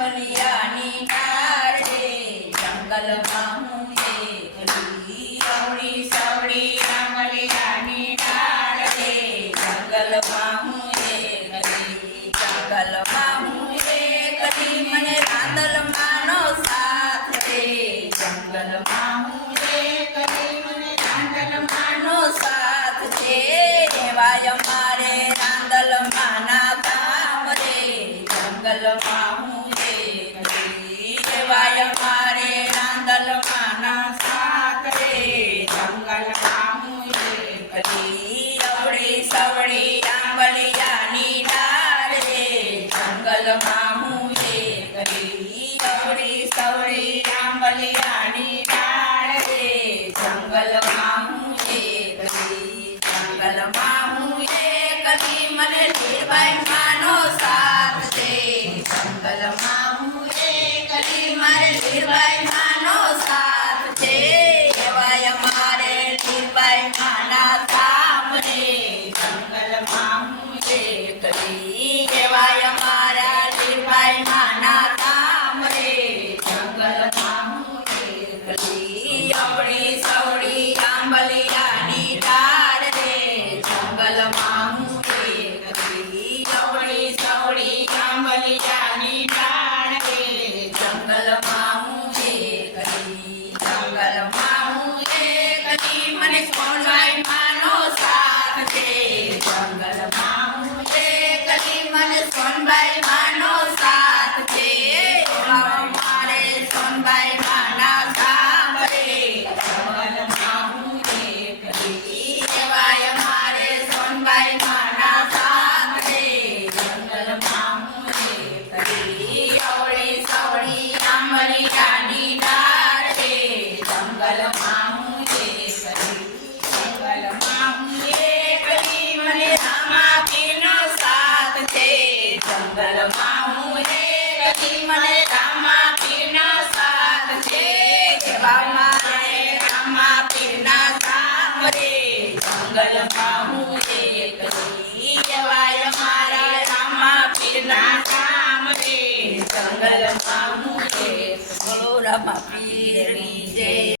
આંબલિયાની ડાળ રે જંગલમાં હું એકલી સવડી સવડી આંબલિયાની ડાળ રે જંગલમાં હું એકલી જંગલમાં હું એકલી મને રાંદલમાંનો સાથ રે જંગલમાં હું એકલી મને રાંદલમાંનો સાથ છે એવાય મારે રાંદલમાંના ધામ રે જંગલમાં હું એકલી એવાય મારે રાંદલમાંના સાથ રે જંગલમાં હું એકલી અવળી સવળી આંબલિયાની ડાળ રે જંગલમાં હું એકલી અવળી સવળી આંબલિયાની ડાળ રે જંગલમાં હું એકલી જંગલમાં હું એકલી મને લીલબાઈ માનો સાથ છે જંગલમાં હું એકલી મારે લીલબાઈ માનો સાથ છે એવાય મારે લીલબાઈ માના ધામ રે જંગલમાં હું એકલી એવાય મારા લીલબાઈ માના ધામ રે જંગલમાં હું એકલી અવળી સવળી આંબલિયાની ડાળ રે જંગલમાં હું એકલી અવળી સવળી આંબલિયાની ડાળ રે જંગલમાં હું એકલી જંગલમાં હું એકલી મને સોનબાઈ માનો સાથ છે જંગલમાં હું એકલી મને સોનબાઈ માનો સાથ છે એવા મારે સોનબાઈ માના ધામ રે જંગલમાં હું એકલી એવાય મારે સોનબાઈ માના ધામ રે જંગલમાં હું એકલી અવળી સવળી આંબલિયાની ડાળ રે જંગલમાં હું એકલી જંગલમાં હું એકલી મને રામા પીરનો સાથ છે જંગલમાં હું એકલી મને રામા પીરનો સાથ છે એવા મારે રામા પીરના ધામ રે જંગલમાં